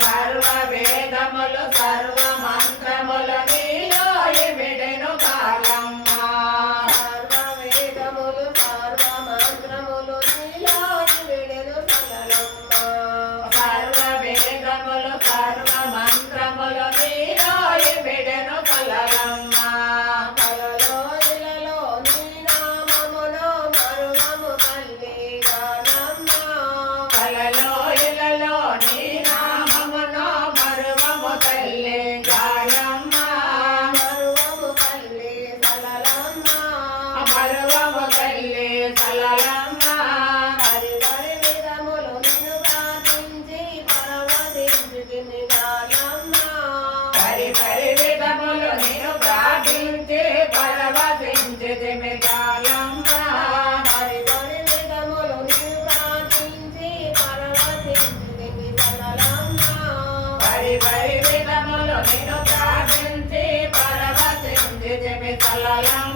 సర్వ వేదములు సర్వ మంత్రములని Bye.